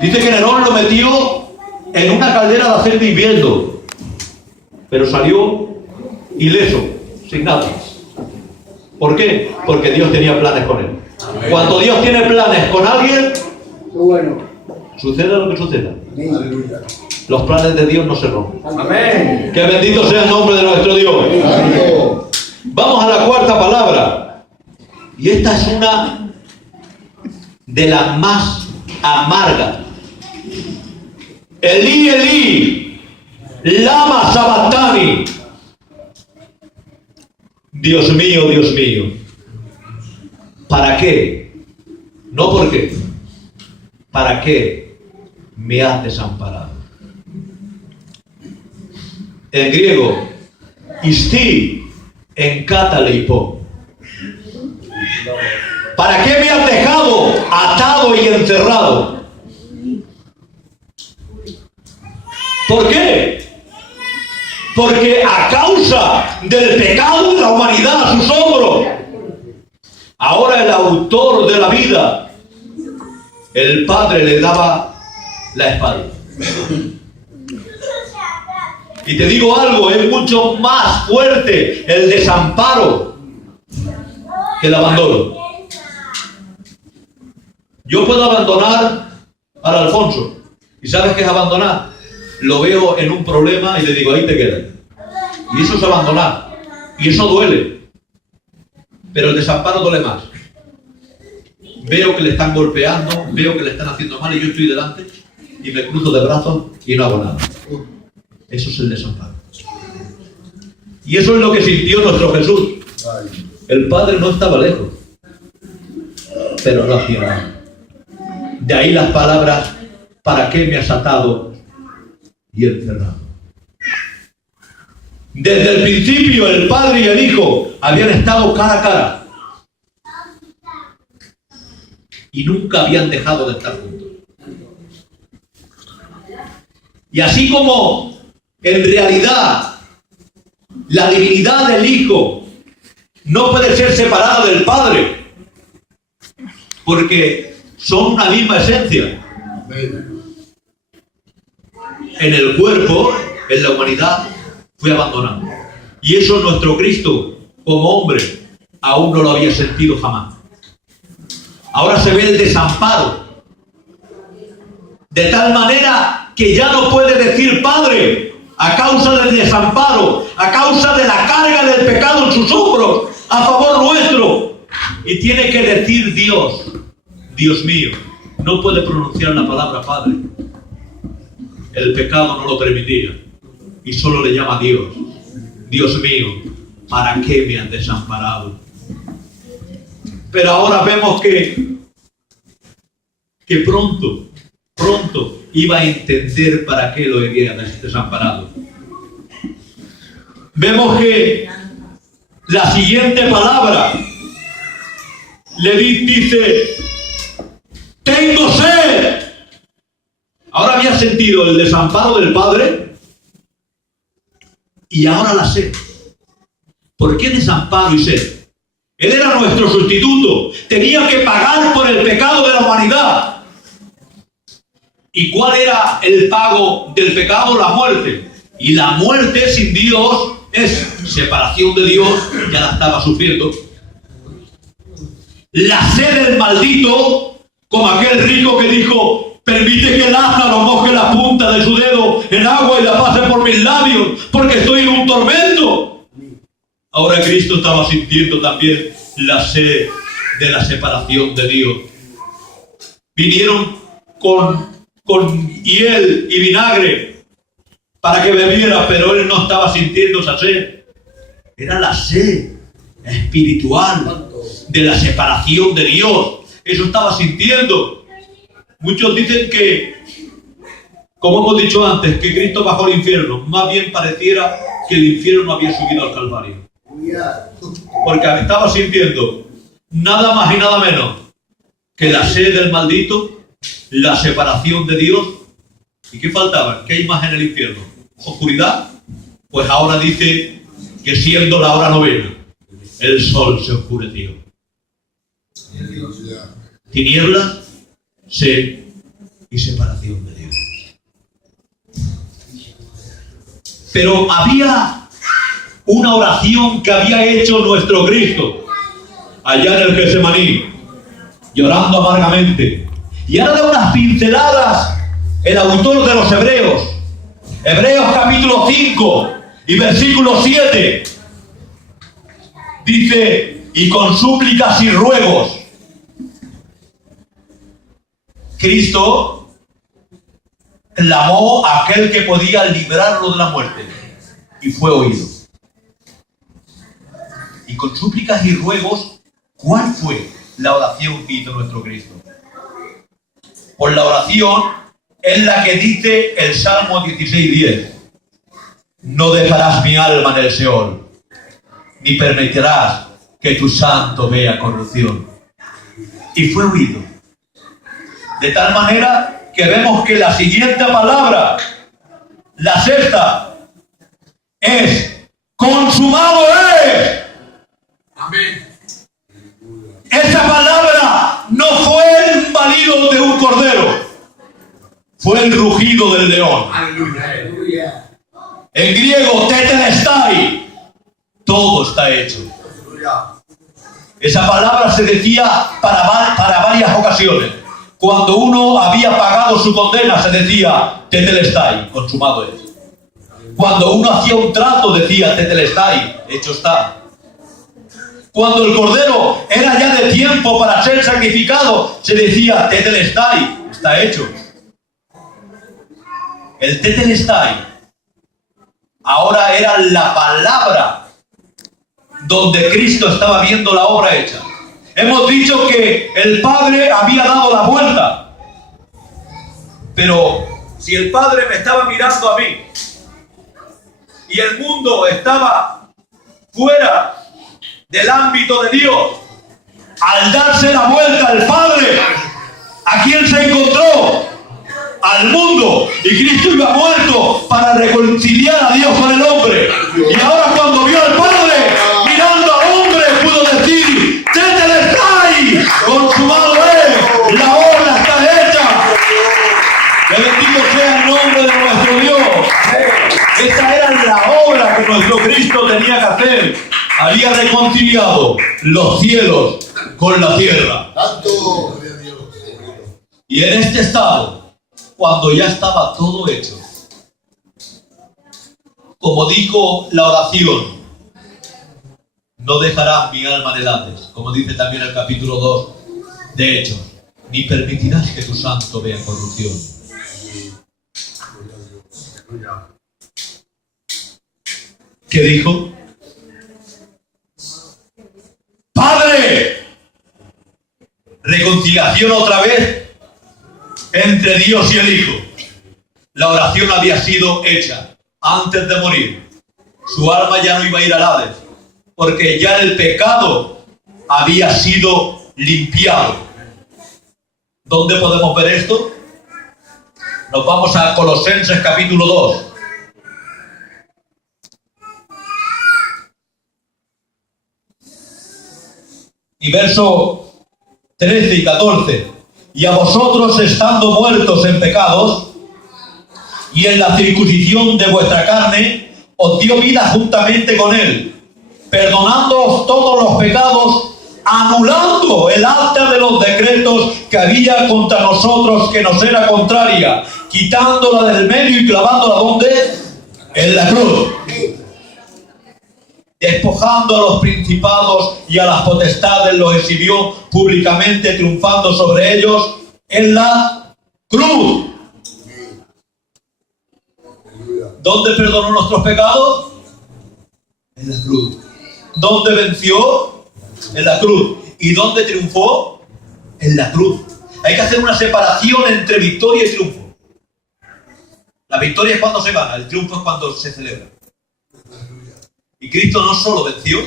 Dice que Nerón lo metió en una caldera de aceite hirviendo, pero salió ileso, sin nada. ¿Por qué? Porque Dios tenía planes con él. Cuando Dios tiene planes con alguien, suceda lo que suceda, los planes de Dios no se rompen. Amén. Que bendito sea el nombre de nuestro Dios. Vamos a la cuarta palabra. Y esta es una de las más amargas. Elí, Elí, lama sabactani. Dios mío, Dios mío. ¿Para qué? No por qué. ¿Para qué me has desamparado? En griego, isti en cataleipo. ¿Para qué me has dejado atado y encerrado? ¿Por qué? Porque a causa del pecado de la humanidad a sus hombros, ahora el autor de la vida, el Padre, le daba la espalda. Y te digo algo, es mucho más fuerte el desamparo que el abandono. Yo puedo abandonar al Alfonso. ¿Y sabes qué es abandonar? Lo veo en un problema y le digo, ahí te quedas. Y eso es abandonar. Y eso duele. Pero el desamparo duele más. Veo que le están golpeando, veo que le están haciendo mal y yo estoy delante y me cruzo de brazos y no hago nada. Eso es el desamparo. Y eso es lo que sintió nuestro Jesús. El Padre no estaba lejos, pero no hacía nada. De ahí las palabras, ¿para qué me has atado y encerrado? Desde el principio el Padre y el Hijo habían estado cara a cara y nunca habían dejado de estar juntos. Y así como en realidad la divinidad del Hijo no puede ser separada del Padre, porque son una misma esencia. En el cuerpo, en la humanidad, fue abandonado. Y eso nuestro Cristo, como hombre, aún no lo había sentido jamás. Ahora se ve el desamparo. De tal manera que ya no puede decir Padre, a causa del desamparo, a causa de la carga del pecado en sus hombros, a favor nuestro. Y tiene que decir Dios, Dios mío. No puede pronunciar la palabra Padre. El pecado no lo permitía. Y solo le llama Dios. Dios mío, ¿para qué me han desamparado? Pero ahora vemos que pronto iba a entender para qué lo había desamparado. Vemos que la siguiente palabra le dice, tengo sed. Ahora había sentido el desamparo del Padre y ahora la sed. ¿Por qué desamparo y sed? Él era nuestro sustituto. Tenía que pagar por el pecado de la humanidad. ¿Y cuál era el pago del pecado? La muerte. Y la muerte sin Dios es separación de Dios. Ya la estaba sufriendo. La sed del maldito, como aquel rico que dijo, permite que Lázaro moje la punta de su dedo en agua y la pase por mis labios, porque estoy en un tormento. Ahora Cristo estaba sintiendo también la sed de la separación de Dios. Vinieron con hiel y vinagre para que bebiera, pero él no estaba sintiendo esa sed. Era la sed espiritual de la separación de Dios. Eso estaba sintiendo. Muchos dicen que, como hemos dicho antes, que Cristo bajó al infierno. Más bien pareciera que el infierno había subido al Calvario. Porque estaba sintiendo nada más y nada menos que la sed del maldito, la separación de Dios. ¿Y qué faltaba? ¿Qué hay más en el infierno? ¿Oscuridad? Pues ahora dice que siendo la hora novena, el sol se oscureció. Tinieblas, sed y separación de Dios. Pero había una oración que había hecho nuestro Cristo allá en el Getsemaní, llorando amargamente. Y ahora da unas pinceladas el autor de los Hebreos. Hebreos capítulo 5 y versículo 7. Dice, y con súplicas y ruegos. Cristo clamó a aquel que podía librarlo de la muerte y fue oído. Y con súplicas y ruegos, ¿cuál fue la oración que hizo nuestro Cristo? Pues la oración es la que dice el Salmo 16:10. No dejarás mi alma en el Seol, ni permitirás que tu santo vea corrupción. Y fue oído. De tal manera que vemos que la siguiente palabra, la sexta, es consumado es. Amén. Esa palabra no fue el balido de un cordero, fue el rugido del león. Aleluya. En griego, tetelestai, todo está hecho. Esa palabra se decía para varias ocasiones. Cuando uno había pagado su condena, se decía tetelestai, consumado es. Cuando uno hacía un trato, decía tetelestai, hecho está. Cuando el cordero era ya de tiempo para ser sacrificado, se decía tetelestai, está hecho. El tetelestai ahora era la palabra donde Cristo estaba viendo la obra hecha. Hemos dicho que el Padre había dado la vuelta. Pero si el Padre me estaba mirando a mí y el mundo estaba fuera del ámbito de Dios, al darse la vuelta el Padre, ¿a quién se encontró? Al mundo. Y Cristo iba muerto para reconciliar a Dios con el hombre. Y ahora cuando vio al Padre mirando al hombre, pudo decir, tetelestai, consumado es, la obra está hecha. Que bendito sea el nombre de nuestro Dios. Esa era la obra que nuestro Cristo tenía que hacer. Había reconciliado los cielos con la tierra. Y en este estado, cuando ya estaba todo hecho, como dijo la oración, no dejarás mi alma delante, como dice también el capítulo 2 de Hechos, ni permitirás que tu santo vea corrupción. ¿Qué dijo? Padre, reconciliación otra vez entre Dios y el Hijo. La oración había sido hecha antes de morir. Su alma ya no iba a ir al Hades, porque ya el pecado había sido limpiado. ¿Dónde podemos ver esto? Nos vamos a Colosenses capítulo 2. Y verso 13 y 14. Y a vosotros, estando muertos en pecados y en la circuncisión de vuestra carne, os dio vida juntamente con él, perdonándoos todos los pecados, anulando el acta de los decretos que había contra nosotros, que nos era contraria, quitándola del medio y clavándola ¿dónde? En la cruz. Despojando a los principados y a las potestades, los exhibió públicamente, triunfando sobre ellos en la cruz. ¿Dónde perdonó nuestros pecados? En la cruz. ¿Dónde venció? En la cruz. ¿Y dónde triunfó? En la cruz. Hay que hacer una separación entre victoria y triunfo. La victoria es cuando se gana, el triunfo es cuando se celebra. Y Cristo no solo venció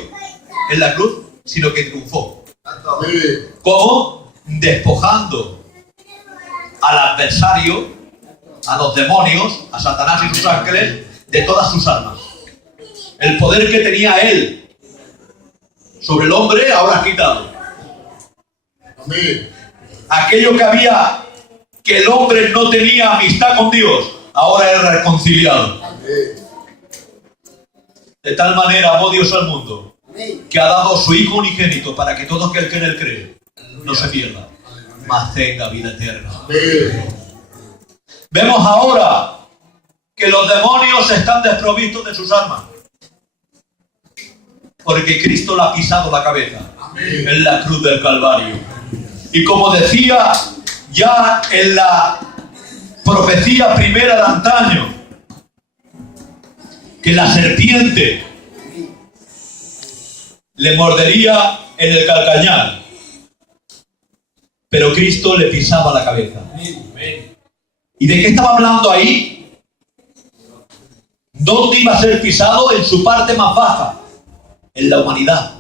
en la cruz, sino que triunfó. ¿Cómo? Despojando al adversario, a los demonios, a Satanás y sus ángeles, de todas sus armas. El poder que tenía él sobre el hombre ahora es quitado. Aquello que había que el hombre no tenía amistad con Dios, ahora es reconciliado. De tal manera amó Dios al mundo, que ha dado a su Hijo unigénito para que todo aquel que en él cree no se pierda, mas tenga vida eterna. Vemos ahora que los demonios están desprovistos de sus armas, porque Cristo le ha pisado la cabeza en la cruz del Calvario. Y como decía ya en la profecía primera de antaño, que la serpiente le mordería en el calcañar, pero Cristo le pisaba la cabeza. ¿Y de qué estaba hablando ahí? ¿Dónde iba a ser pisado? En su parte más baja, en la humanidad.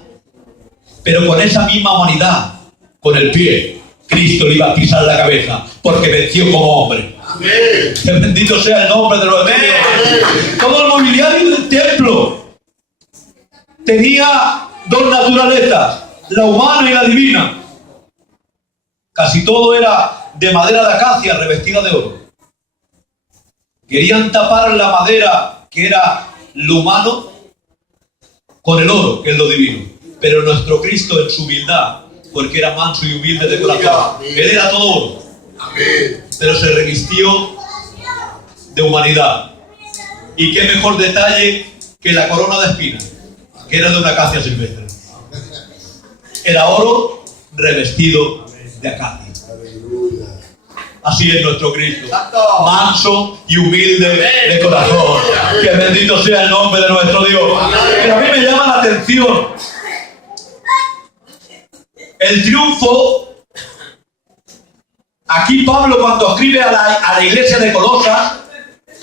Pero con esa misma humanidad, con el pie, Cristo le iba a pisar la cabeza, porque venció como hombre. Amén. Que bendito sea el nombre de los demonios. Todo el mobiliario del templo tenía dos naturalezas, la humana y la divina. Casi todo era de madera de acacia revestida de oro. Querían tapar la madera, que era lo humano, con el oro, que es lo divino. Pero nuestro Cristo, en su humildad, porque era manso y humilde de corazón, él era todo oro. Amén. Pero se revistió de humanidad. Y qué mejor detalle que la corona de espinas, que era de una acacia silvestre. Era oro revestido de acacia. Así es nuestro Cristo, manso y humilde de corazón. Que bendito sea el nombre de nuestro Dios. Pero a mí me llama la atención el triunfo. Aquí Pablo, cuando escribe a la iglesia de Colosas,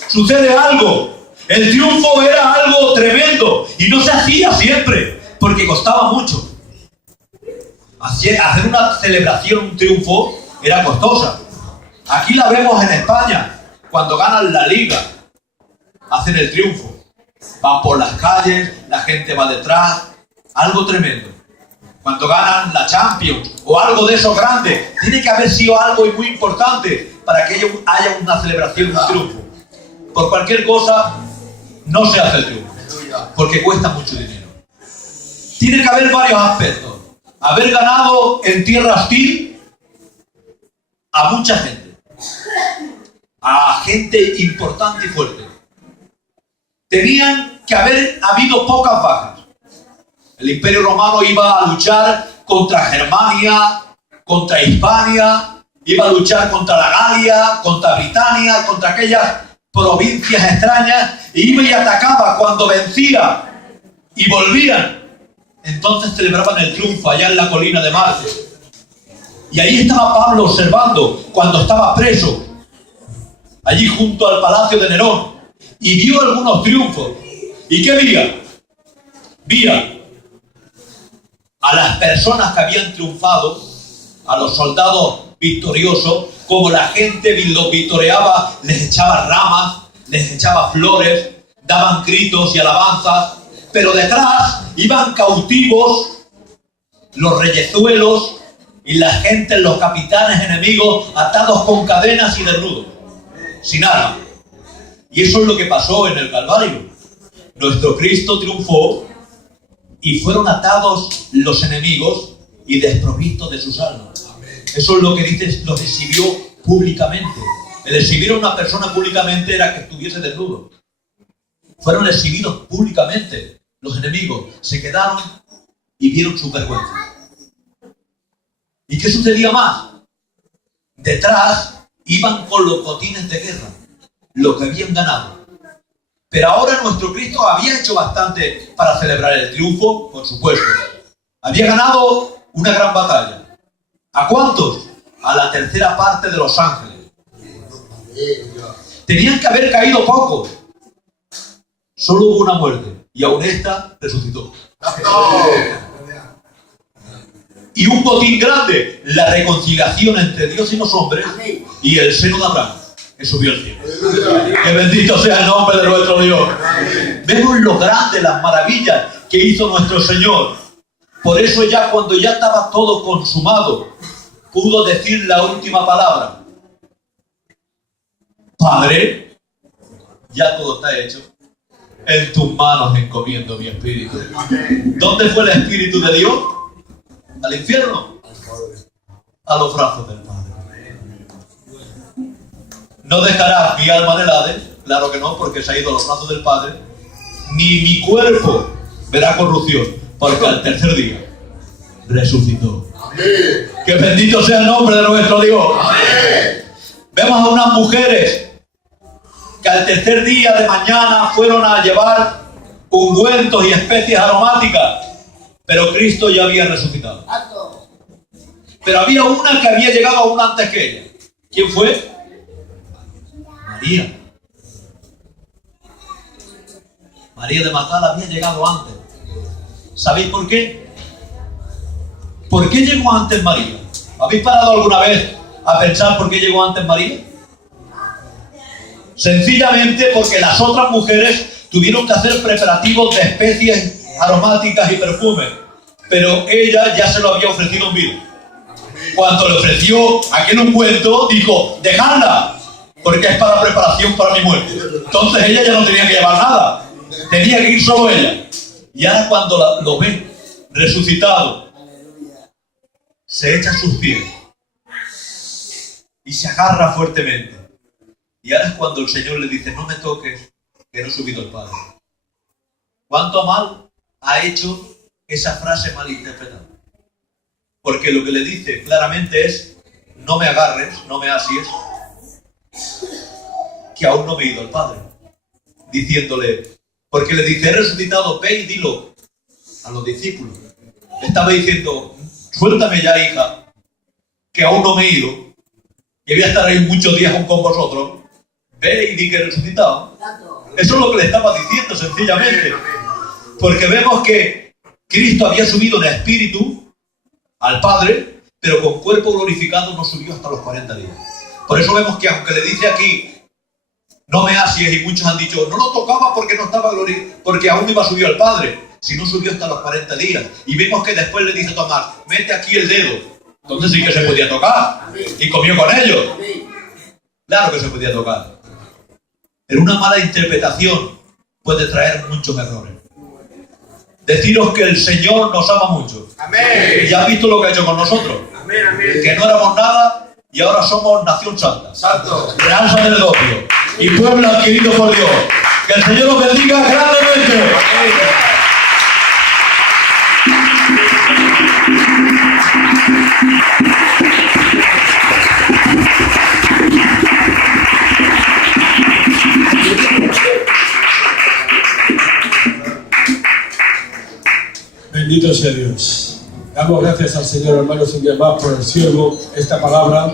sucede algo. El triunfo era algo tremendo y no se hacía siempre, porque costaba mucho. Hacer una celebración, un triunfo, era costosa. Aquí la vemos en España, cuando ganan la Liga, hacen el triunfo. Van por las calles, la gente va detrás, algo tremendo. Cuando ganan la Champions o algo de eso grande, tiene que haber sido algo muy importante para que haya una celebración, un triunfo. Por cualquier cosa no se hace el triunfo, porque cuesta mucho dinero. Tiene que haber varios aspectos. Haber ganado en tierra hostil a mucha gente, a gente importante y fuerte. Tenían que haber habido pocas bajas. El Imperio Romano iba a luchar contra Germania, contra Hispania, iba a luchar contra la Galia, contra Britania, contra aquellas provincias extrañas, y iba y atacaba. Cuando vencía y volvían, entonces celebraban el triunfo allá en la colina de Marte. Y ahí estaba Pablo observando cuando estaba preso, allí junto al palacio de Nerón, y vio algunos triunfos. ¿Y qué vía? Vía a las personas que habían triunfado, a los soldados victoriosos, como la gente los victoreaba, les echaba ramas, les echaba flores, daban gritos y alabanzas, pero detrás iban cautivos los reyezuelos y la gente, los capitanes enemigos, atados con cadenas y desnudos, sin armas. Y eso es lo que pasó en el Calvario. Nuestro Cristo triunfó y fueron atados los enemigos y desprovistos de sus almas. Eso es lo que dice, los exhibió públicamente. El exhibir a una persona públicamente era que estuviese desnudo. Fueron exhibidos públicamente. Los enemigos se quedaron y vieron su vergüenza. ¿Y qué sucedía más? Detrás iban con los botines de guerra, lo que habían ganado. Pero ahora nuestro Cristo había hecho bastante para celebrar el triunfo, por supuesto. Había ganado una gran batalla. ¿A cuántos? A la tercera parte de los ángeles. Tenían que haber caído pocos. Solo hubo una muerte, y aún esta resucitó. Y un botín grande, la reconciliación entre Dios y los hombres, y el seno de Abraham, que subió al cielo. Que bendito sea el nombre de nuestro Dios. Vemos lo grande, las maravillas que hizo nuestro Señor. Por eso ya cuando ya estaba todo consumado, pudo decir la última palabra. Padre, ya todo está hecho. En tus manos encomiendo mi espíritu. ¿Dónde fue el Espíritu de Dios? ¿Al infierno? A los brazos del Padre. No dejarás mi alma en el Hades, claro que no, porque se ha ido a los brazos del Padre, ni mi cuerpo verá corrupción, porque al tercer día resucitó. Amén. Que bendito sea el nombre de nuestro Dios. Amén. Vemos a unas mujeres que al tercer día de mañana fueron a llevar ungüentos y especias aromáticas, pero Cristo ya había resucitado. Pero había una que había llegado aún antes que ella. ¿Quién fue? María. María de Magdala había llegado antes. ¿Sabéis por qué? ¿Por qué llegó antes María? ¿Habéis parado alguna vez a pensar por qué llegó antes María? Sencillamente porque las otras mujeres tuvieron que hacer preparativos de especies aromáticas y perfumes, pero ella ya se lo había ofrecido en vida. Cuando le ofreció aquel ungüento, dijo: dejadla, porque es para preparación para mi muerte. Entonces ella ya no tenía que llevar nada, tenía que ir solo ella. Y ahora cuando lo ve resucitado, se echa a sus pies y se agarra fuertemente. Y ahora es cuando el Señor le dice: no me toques, que no he subido al Padre. ¿Cuánto mal ha hecho esa frase malinterpretada? Porque lo que le dice claramente es: no me agarres, no me asies, que aún no me he ido al Padre. Diciéndole, porque le dice: he resucitado, ve y dilo a los discípulos. Le estaba diciendo: suéltame ya, hija, que aún no me he ido, que voy a estar ahí muchos días con vosotros. Ve y di que he resucitado. Eso es lo que le estaba diciendo, sencillamente. Porque vemos que Cristo había subido en espíritu al Padre, pero con cuerpo glorificado no subió hasta los 40 días. Por eso vemos que aunque le dice aquí: no me asies, y muchos han dicho: no lo tocaba porque no estaba glorificado, porque aún no iba a subir al Padre, si no subió hasta los 40 días. Y vemos que después le dice a Tomás: mete aquí el dedo. Entonces sí que se podía tocar. Y comió con ellos. Claro que se podía tocar. Pero una mala interpretación puede traer muchos errores. Deciros que el Señor nos ama mucho. Amén. Y ya has visto lo que ha hecho con nosotros. Amén, amén. Que no éramos nada y ahora somos nación santa. Santo. Real sacerdocio y pueblo adquirido por Dios. Que el Señor nos bendiga grandemente. Bendito sea Dios. Damos gracias al Señor, hermanos, un día más por el siervo, esta palabra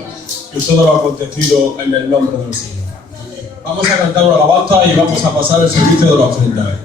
y todo lo acontecido en el nombre del Señor. Vamos a cantar una alabanza y vamos a pasar el servicio de la ofrenda.